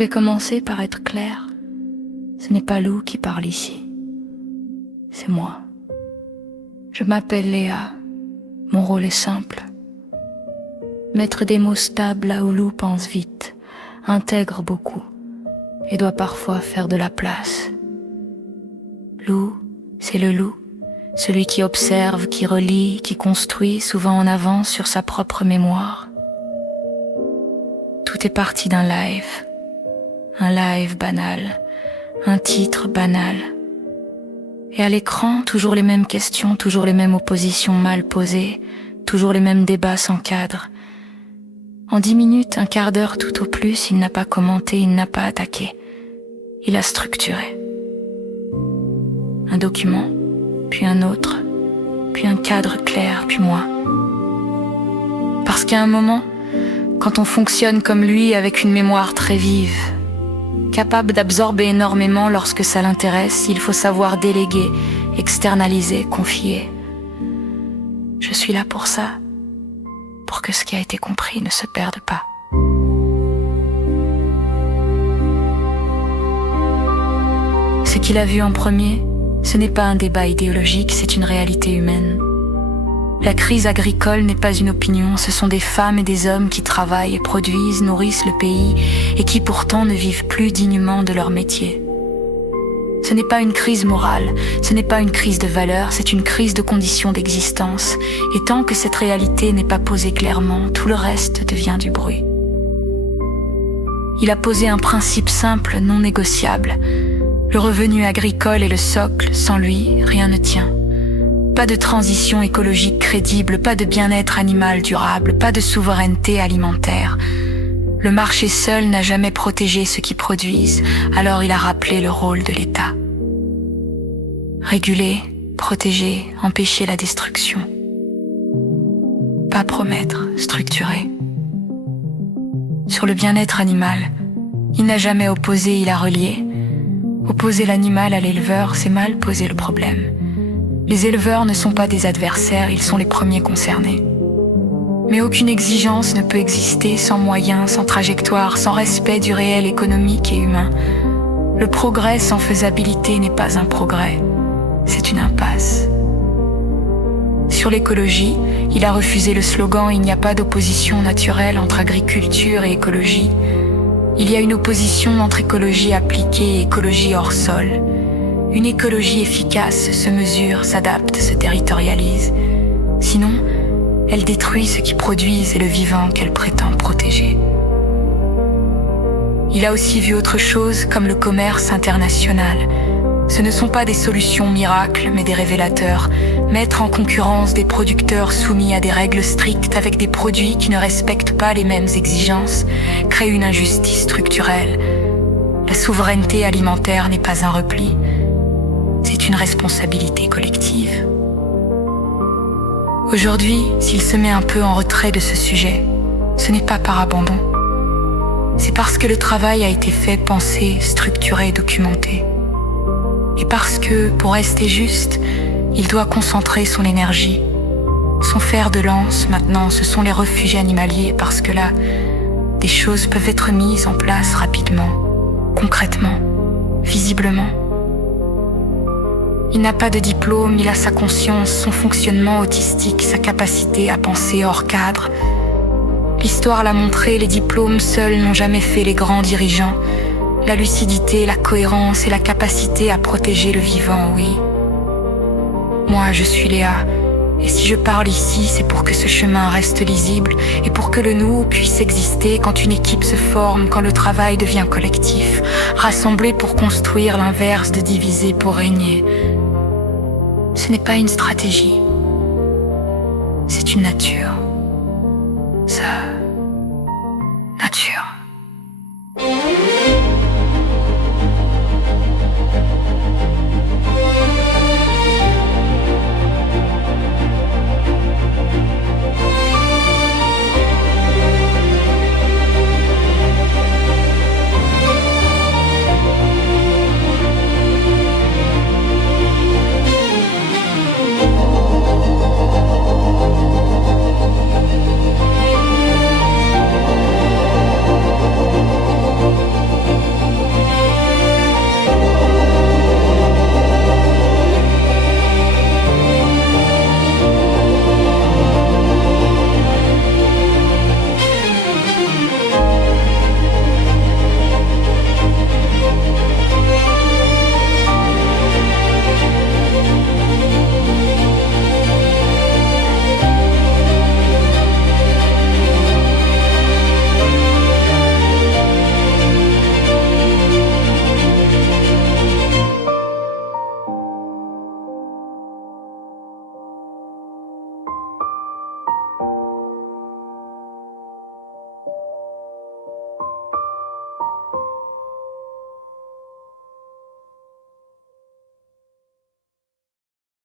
vais commencer par être claire. Ce n'est pas Lou qui parle ici. C'est moi. Je m'appelle Léa. Mon rôle est simple. Mettre des mots stables là où Lou pense vite, intègre beaucoup et doit parfois faire de la place. Lou, c'est le loup, celui qui observe, qui relit, qui construit, souvent en avance sur sa propre mémoire. Tout est parti d'un live banal, un titre banal. Et à l'écran, toujours les mêmes questions, toujours les mêmes oppositions mal posées, toujours les mêmes débats sans cadre. En 10 minutes, un quart d'heure tout au plus, il n'a pas commenté, il n'a pas attaqué. Il a structuré. Un document, puis un autre, puis un cadre clair, puis moi. Parce qu'à un moment, quand on fonctionne comme lui avec une mémoire très vive, capable d'absorber énormément lorsque ça l'intéresse, il faut savoir déléguer, externaliser, confier. Je suis là pour ça, pour que ce qui a été compris ne se perde pas. Ce qu'il a vu en premier, ce n'est pas un débat idéologique, c'est une réalité humaine. La crise agricole n'est pas une opinion, ce sont des femmes et des hommes qui travaillent et produisent, nourrissent le pays et qui pourtant ne vivent plus dignement de leur métier. Ce n'est pas une crise morale, ce n'est pas une crise de valeur, c'est une crise de conditions d'existence. Et tant que cette réalité n'est pas posée clairement, tout le reste devient du bruit. Il a posé un principe simple, non négociable. Le revenu agricole est le socle, sans lui, rien ne tient. Pas de transition écologique crédible, pas de bien-être animal durable, pas de souveraineté alimentaire. Le marché seul n'a jamais protégé ceux qui produisent, alors il a rappelé le rôle de l'État. Réguler, protéger, empêcher la destruction. Pas promettre, structurer. Sur le bien-être animal, il n'a jamais opposé, il a relié. Opposer l'animal à l'éleveur, c'est mal poser le problème. Les éleveurs ne sont pas des adversaires, ils sont les premiers concernés. Mais aucune exigence ne peut exister sans moyens, sans trajectoire, sans respect du réel économique et humain. Le progrès sans faisabilité n'est pas un progrès, c'est une impasse. Sur l'écologie, il a refusé le slogan « Il n'y a pas d'opposition naturelle entre agriculture et écologie ». Il y a une opposition entre écologie appliquée et écologie hors sol. Une écologie efficace se mesure, s'adapte, se territorialise. Sinon, elle détruit ce qui produisent et le vivant qu'elle prétend protéger. Il a aussi vu autre chose comme le commerce international. Ce ne sont pas des solutions miracles, mais des révélateurs. Mettre en concurrence des producteurs soumis à des règles strictes avec des produits qui ne respectent pas les mêmes exigences crée une injustice structurelle. La souveraineté alimentaire n'est pas un repli. C'est une responsabilité collective. Aujourd'hui, s'il se met un peu en retrait de ce sujet, ce n'est pas par abandon. C'est parce que le travail a été fait, pensé, structuré, documenté. Et parce que, pour rester juste, il doit concentrer son énergie. Son fer de lance, maintenant, ce sont les refuges animaliers, parce que là, des choses peuvent être mises en place rapidement, concrètement, visiblement. Il n'a pas de diplôme, il a sa conscience, son fonctionnement autistique, sa capacité à penser hors cadre. L'histoire l'a montré, les diplômes seuls n'ont jamais fait les grands dirigeants. La lucidité, la cohérence et la capacité à protéger le vivant, oui. Moi, je suis Léa, et si je parle ici, c'est pour que ce chemin reste lisible et pour que le nous puisse exister quand une équipe se forme, quand le travail devient collectif, rassemblé pour construire l'inverse de diviser pour régner. Ce n'est pas une stratégie, c'est une nature.